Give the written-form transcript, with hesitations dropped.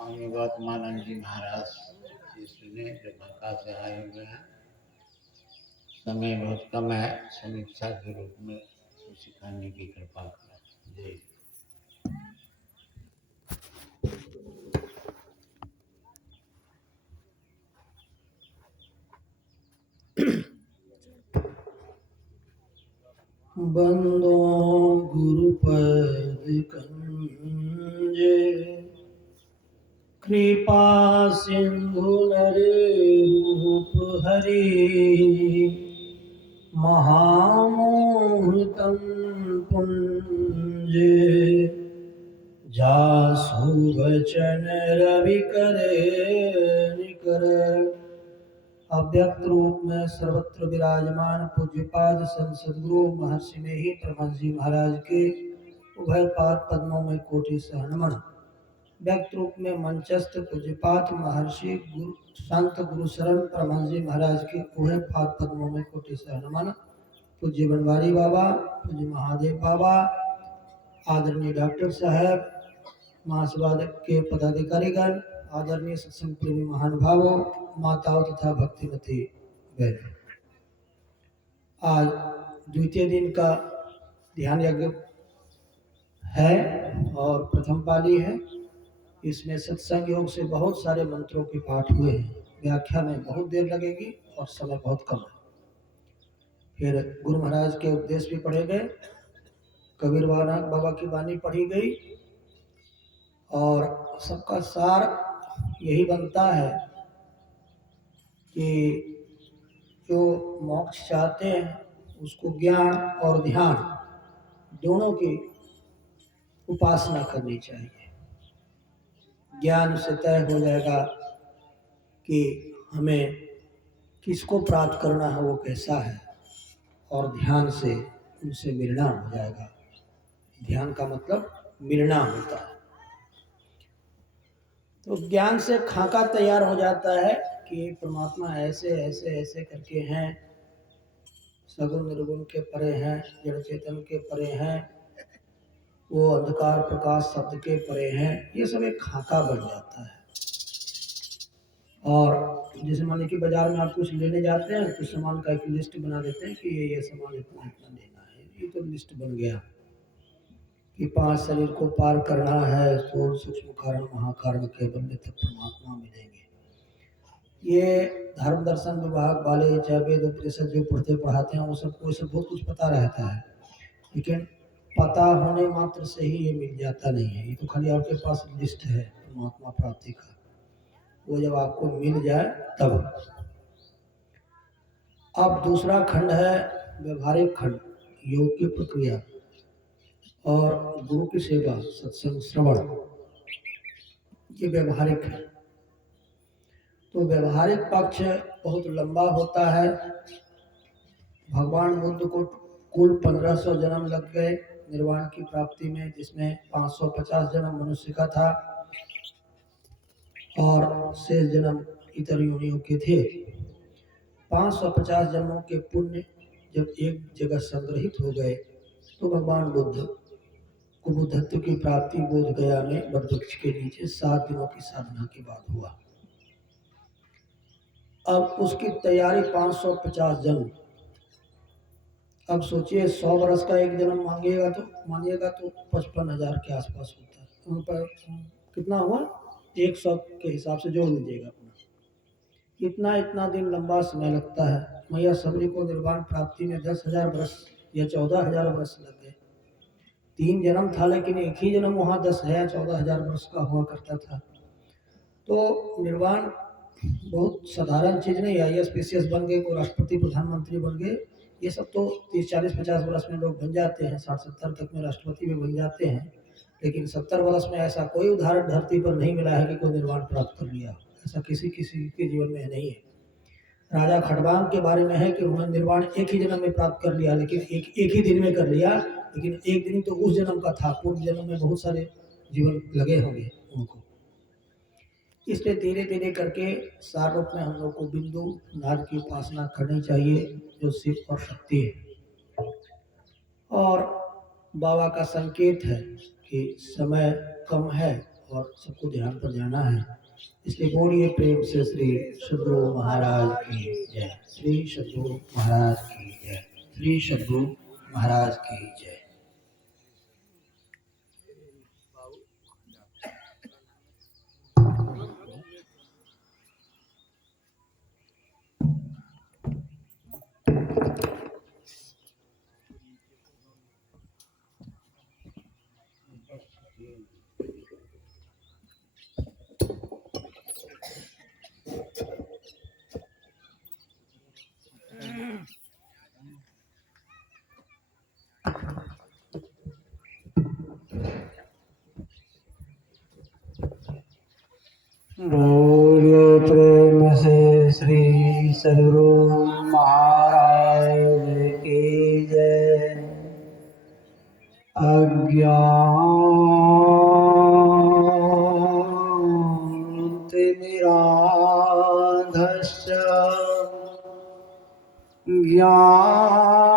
स्वामी गौतमानंद जी महाराज जी सुने जो भक्का से आए हुए हैं। समय बहुत कम है, समीक्षा के रूप में सिखाने की कृपा करें। जय। बंदो गुरुपद कंजे कृपा सिंधु नरेरूप हरि महामोहितं पुंजे जासु वचन रवि करे निकर। अव्यक्त रूप में सर्वत्र विराजमान पूज्यपाद संत सद्गुरु महर्षि में ही परमहंस जी महाराज के उभय पाद पद्मों में कोटि सहनमन। व्यक्त रूप में मंचस्थ पूज्यपाद महर्षि गुरु संत गुरु शरण परमहंस जी महाराज के उभय पाद पद्मों में कोटि सहनमन। पूज्य बनवारी बाबा, पूज्य महादेव बाबा, आदरणीय डॉक्टर साहब, महासभा के पदाधिकारीगण, आदरणीय सत्संग प्रेमी महानुभावों, माताओं तथा भक्तिमती बहनों, आज द्वितीय दिन का ध्यान यज्ञ है और प्रथम पाली है। इसमें सत्संग योग से बहुत सारे मंत्रों के पाठ हुए हैं। व्याख्या में बहुत देर लगेगी और समय बहुत कम है। फिर गुरु महाराज के उपदेश भी पढ़े गए, कबीर बाबा की वाणी पढ़ी गई और सबका सार यही बनता है कि जो मोक्ष चाहते हैं उसको ज्ञान और ध्यान दोनों की उपासना करनी चाहिए। ज्ञान से तय हो जाएगा कि हमें किसको प्राप्त करना है, वो कैसा है, और ध्यान से उनसे मिलना हो जाएगा। ध्यान का मतलब मिलना होता है। तो ज्ञान से खाका तैयार हो जाता है कि परमात्मा ऐसे ऐसे ऐसे करके हैं, सगुण निर्गुण के परे हैं, जड़ चेतन के परे हैं, वो अंधकार प्रकाश शब्द के परे हैं। ये सब एक खाका बन जाता है। और जैसे मान लीजिए कि बाजार में आप कुछ लेने जाते हैं तो सामान का एक लिस्ट बना देते हैं कि ये सामान इतना इतना लेना है। ये तो लिस्ट बन गया कि 5 शरीर को पार करना है, स्थूल सूक्ष्म कारण महाकारण के बनने तक परमात्मा मिलेंगे। ये धर्म दर्शन विभाग वाले चाहे वेद उपनिषद जो पढ़ते पढ़ाते हैं वो सब बहुत कुछ पता रहता है, लेकिन पता होने मात्र से ही ये मिल जाता नहीं है। ये तो खाली आपके पास लिस्ट है परमात्मा प्राप्ति का, वो जब आपको मिल जाए तब। अब दूसरा खंड है व्यवहारिक खंड, योग की प्रक्रिया और गुरु की सेवा, सत्संग श्रवण, ये व्यवहारिक है। तो व्यवहारिक पक्ष बहुत लंबा होता है। भगवान बुद्ध को कुल 1500 जन्म लग गए निर्वाण की प्राप्ति में, जिसमें 550 जन्म मनुष्य का था और शेष जन्म इतर योनियों के थे। 550 जन्मों के पुण्य जब एक जगह संग्रहित हो गए तो भगवान बुद्ध को बुद्धत्व की प्राप्ति बोध गया में वटवृक्ष के नीचे 7 दिनों की साधना के बाद हुआ। अब उसकी तैयारी 550 जन्म। अब सोचिए 100 वर्ष का एक जन्म मानिएगा तो 55,000 के आसपास होता है। उन पर कितना हुआ, 100 के हिसाब से जोड़ लीजिएगा अपना। इतना दिन लंबा समय लगता है। मैया सबरी को निर्वाण प्राप्ति में 10,000 वर्ष या 14,000 वर्ष लग गए। 3 जन्म था, लेकिन एक ही जन्म वहाँ 10,000 14,000 वर्ष का हुआ करता था। तो निर्वाण बहुत साधारण चीज नहीं। IAS PCS बन गए, कोई राष्ट्रपति प्रधानमंत्री बन गए, ये सब तो 30 40 50 वर्ष में लोग बन जाते हैं, 60 70 तक में राष्ट्रपति भी बन जाते हैं। लेकिन 70 वर्ष में ऐसा कोई उदाहरण धरती पर नहीं मिला है कि कोई निर्वाण प्राप्त कर लिया। ऐसा किसी के जीवन में नहीं है। राजा खटवांग के बारे में है कि उन्होंने निर्वाण एक ही जन्म में प्राप्त कर लिया, लेकिन एक ही दिन में कर लिया। लेकिन एक दिन तो उस जन्म का था, पूर्व जन्म में बहुत सारे जीवन लगे होंगे उनको। इसलिए धीरे धीरे करके सार रूप में हम लोग को बिंदु नाद की उपासना करनी चाहिए, जो शिव और शक्ति है। और बाबा का संकेत है कि समय कम है और सबको ध्यान पर जाना है, इसलिए बोलिए प्रेम से श्री सद्गुरु महाराज की जय, श्री सद्गुरु महाराज की जय, श्री सद्गुरु महाराज की जय। बोलिए प्रेम से श्री सद्गुरु महाराज की जय। अज्ञानतिमिरान्धस्य ज्ञानाञ्जनशलाकया